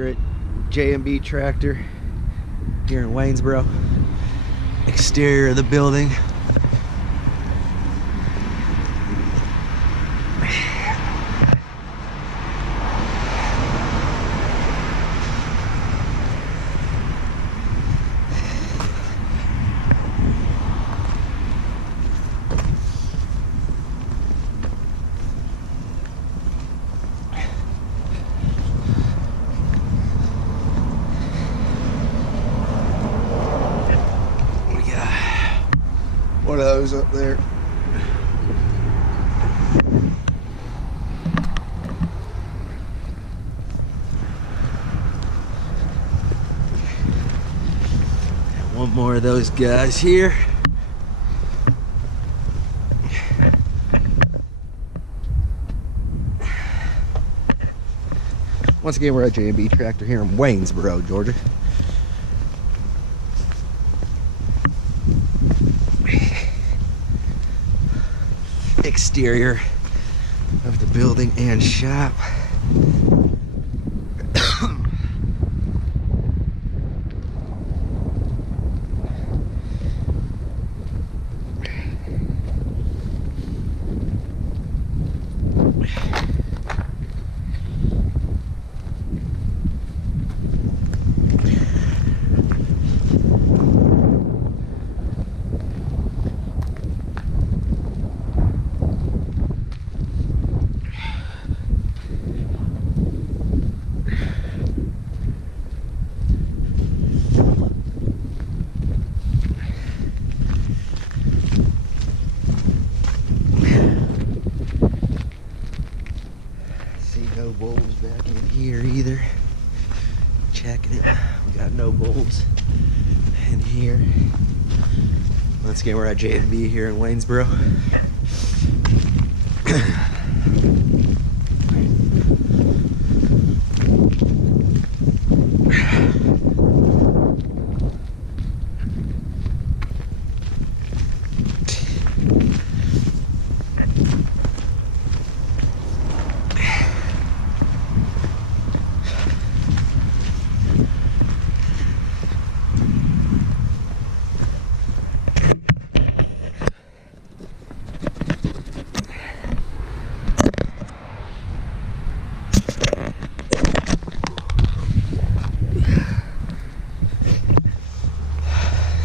Here at J&B Tractor here in Waynesboro. Exterior of the building. One of those up there. And one more of those guys here. Once again, we're at J&B Tractor here in Waynesboro, Georgia. Exterior of the building and shop. No bulbs back in here either. Checking it. We got no bulbs in here. Once again, we're at J&B here in Waynesboro.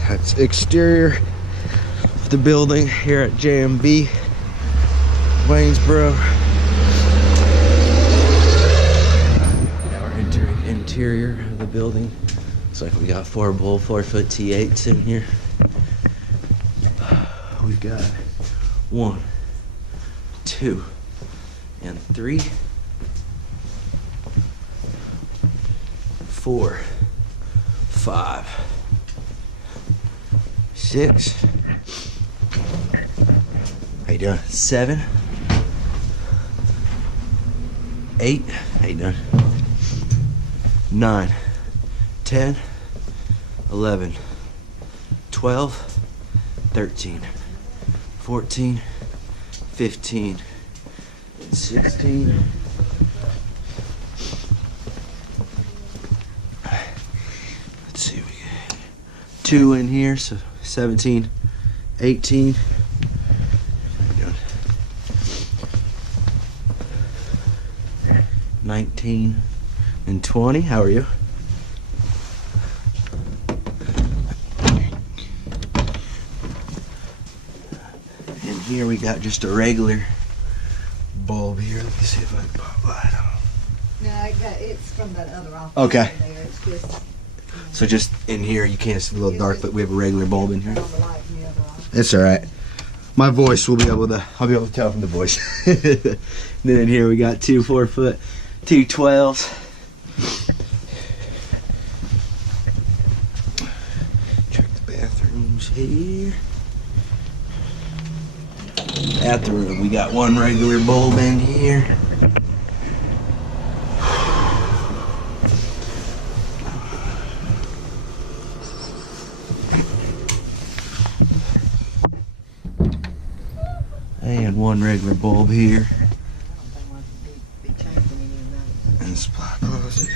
That's exterior of the building here at J&B Waynesboro. Now we're entering interior of the building. Looks like we got 4 bull 4-foot T8s in here. We've got 1, 2, and 3, 4, 5, 6. How you doing? 7, 8. How you doing? 9, 10, 11, 12, 13, 14, 15, 16. Let's see, we got 2 in here, so 17, 18. 19 and 20. How are you? And here we got just a regular bulb here. Let me see if I can pop light on. No, it's from that other office. Okay. There. It's just, So just in here, you can't see, a little dark, but we have a regular bulb in here. turn on the light in the other office. It's all right. My voice will be able to, I'll be able to tell from the voice. Then in here we got 2 4-foot, 2 12s. Check the bathrooms here. Bathroom, we got 1 regular bulb in here. And 1 regular bulb here. I don't think we'll be changing any of those. And supply closet.